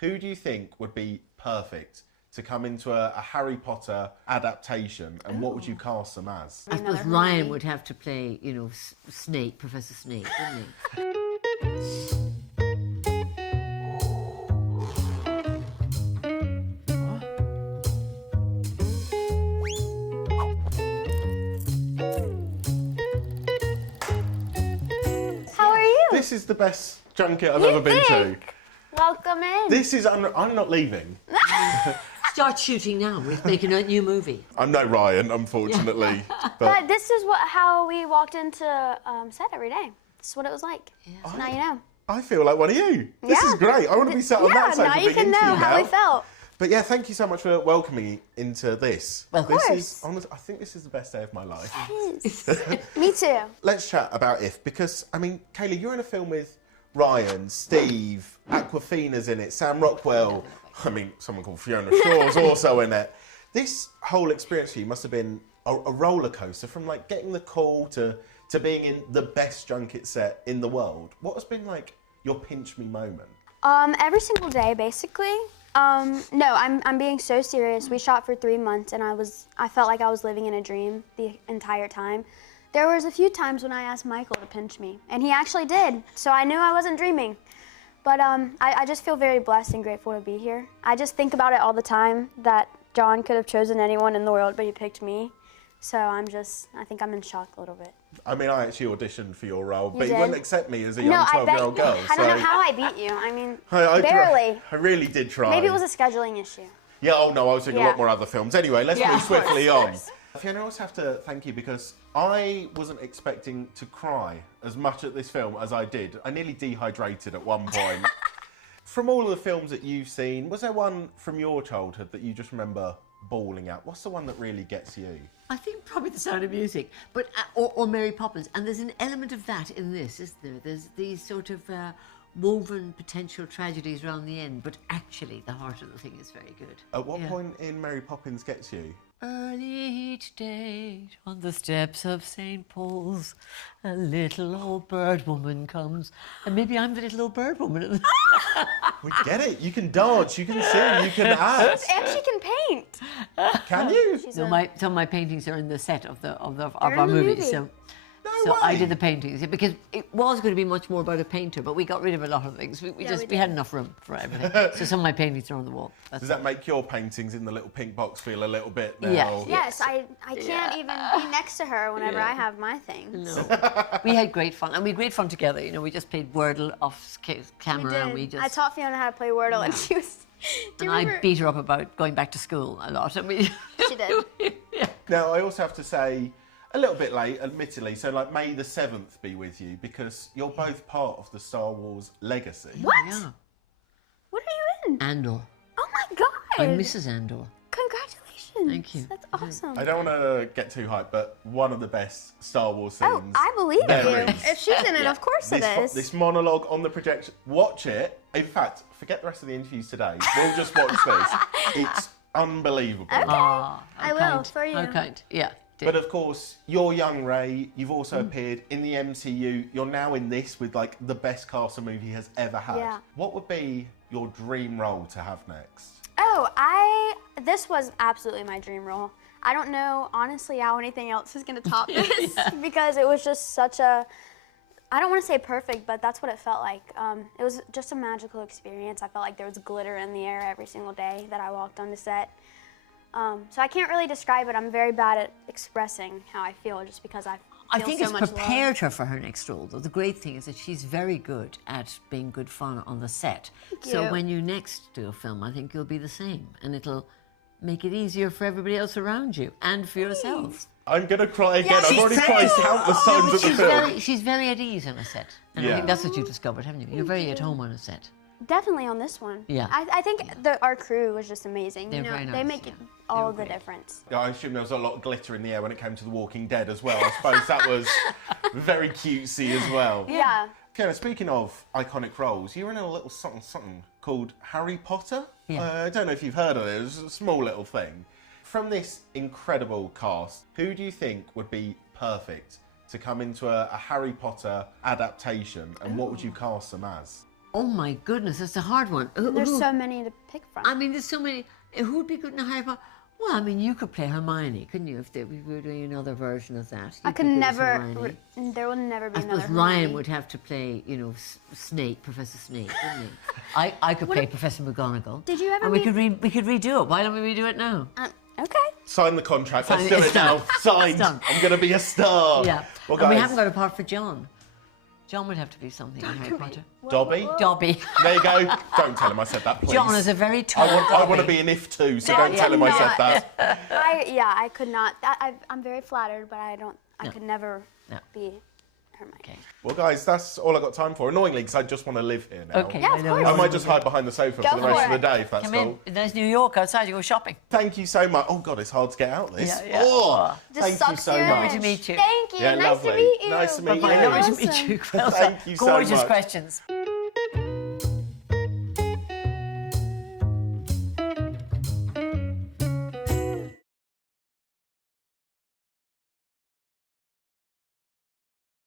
Who do you think would be perfect to come into a Harry Potter adaptation, and what would you cast them as? I suppose Ryan would have to play, you know, Snape, Professor Snape, wouldn't he? How are you? This is the best junket I've ever been to. Welcome in. This is... I'm not leaving. Start shooting now. We're making a new movie. I'm no Ryan, unfortunately. But this is how we walked into set every day. This is what it was like. Yeah. So now you know. I feel like one of you. This is great. I want to be sat on that side. Yeah, now you can know how we felt. But yeah, thank you so much for welcoming me into this. Well, of course. This is, honestly, I think this is the best day of my life. Me too. Let's chat about If, because, I mean, Cailey, you're in a film with Ryan, Steve, Aquafina's in it, Sam Rockwell, I mean, someone called Fiona Shaw's also in it. This whole experience for you must have been a roller coaster, from like getting the call to being in the best junket set in the world. What has been like your pinch me moment? Every single day, basically. No, I'm being so serious. We shot for 3 months, and I felt like I was living in a dream the entire time. There was a few times when I asked Michael to pinch me, and he actually did, so I knew I wasn't dreaming. But I just feel very blessed and grateful to be here. I just think about it all the time, that John could have chosen anyone in the world, but he picked me. So I think I'm in shock a little bit. I mean, I actually auditioned for your role, but did? you wouldn't accept me as a young 12-year-old girl. I don't know how I beat you. I mean, barely. I really did try. Maybe it was a scheduling issue. Yeah, oh no, I was doing a lot more other films. Anyway, let's move swiftly on. Fiona, I also have to thank you, because I wasn't expecting to cry as much at this film as I did. I nearly dehydrated at one point. From all of the films that you've seen, was there one from your childhood that you just remember bawling at? What's the one that really gets you? I think probably The Sound of Music, but or Mary Poppins. And there's an element of that in this, isn't there? There's these sort of woven potential tragedies around the end, but actually the heart of the thing is very good. At what point in Mary Poppins gets you? Early each day on the steps of St. Paul's, a little old bird woman comes. And maybe I'm the little old bird woman. We get it. You can dance, you can sing, you can act. And she can paint. Can you? No, some of my paintings are in the set of our movie. So I did the paintings, because it was going to be much more about a painter, but we got rid of a lot of things. We had enough room for everything. So some of my paintings are on the wall. Does that make your paintings in the little pink box feel a little bit now? Yeah. Yes, I can't even be next to her whenever I have my things. No. We had great fun, and we had great fun together. You know, we just played Wordle off camera. We did. I taught Fiona how to play Wordle, and she was... I beat her up about going back to school a lot. She did. Yeah. Now, I also have to say, a little bit late, admittedly, so like May the 7th be with you, because you're both part of the Star Wars legacy. What? Yeah. What are you in? Andor. Oh my God. I'm Mrs. Andor. Congratulations. Thank you. That's awesome. I don't want to get too hyped, but one of the best Star Wars scenes. Oh, I believe there you. is. If she's in it, of course it is. This monologue on the projection, watch it. In fact, forget the rest of the interviews today. We'll just watch this. It's unbelievable. Okay. I will, for you. How kind. Yeah. But of course, you're young Ray. You've also appeared in the MCU. You're now in this with like the best cast a movie has ever had. Yeah. What would be your dream role to have next? Oh, this was absolutely my dream role. I don't know, honestly, how anything else is going to top this, because it was just such a, I don't want to say perfect, but that's what it felt like. It was just a magical experience. I felt like there was glitter in the air every single day that I walked on the set. So I can't really describe it. I'm very bad at expressing how I feel, just because I think so it's much prepared love. her for her next role, though. The great thing is that she's very good at being good fun on the set. So when you next do a film, I think you'll be the same, and it'll make it easier for everybody else around you and for yourself. I'm going to cry again. Yeah, I've already cried countless times at the film. She's very at ease on a set. And I think that's what you've discovered, haven't you? You're very at home on a set. Definitely on this one. Yeah. I think our crew was just amazing. They're very nice, they make all the difference. Yeah, I assume there was a lot of glitter in the air when it came to The Walking Dead as well. I suppose that was very cutesy as well. Yeah. Fiona, speaking of iconic roles, you were in a little something called Harry Potter. Yeah. I don't know if you've heard of it. It was a small little thing. From this incredible cast, who do you think would be perfect to come into a Harry Potter adaptation, and what would you cast them as? Oh my goodness, that's a hard one. There's so many to pick from. I mean, there's so many. Who would be good in Harry Potter? Well, I mean, you could play Hermione, couldn't you? If we were doing another version of that. I could never. There will never be I another. suppose Ryan would have to play, Snape, Professor Snape, wouldn't he? I could play Professor McGonagall. Did you ever? And we could redo it. Why don't we redo it now? Okay. Sign the contract. Let's do it now. Signed. I'm going to be a star. Yeah. Well, and guys, we haven't got a part for John. John would have to be something in Harry Potter. Dobby. Dobby. There you go. Don't tell him I said that, please. John is a very tall. I want to be an if too, so don't tell him I said that. I could not. I'm very flattered, but I don't. I could never be Hermione. Okay. Well, guys, that's all I got time for. Annoyingly, because I just want to live here now. Okay. Yeah, of course. I might just hide behind the sofa for the rest of the day, if that's Come cool. in. There's New York outside. You go shopping. Thank you so much. Oh God, it's hard to get out this. Yeah. Oh, Just thank you sucks so you in. much. Lovely to meet you. Thank you. Yeah, nice lovely. to meet you. Nice to meet you. Lovely to Awesome. meet you. Thank you so Gorgeous much. questions.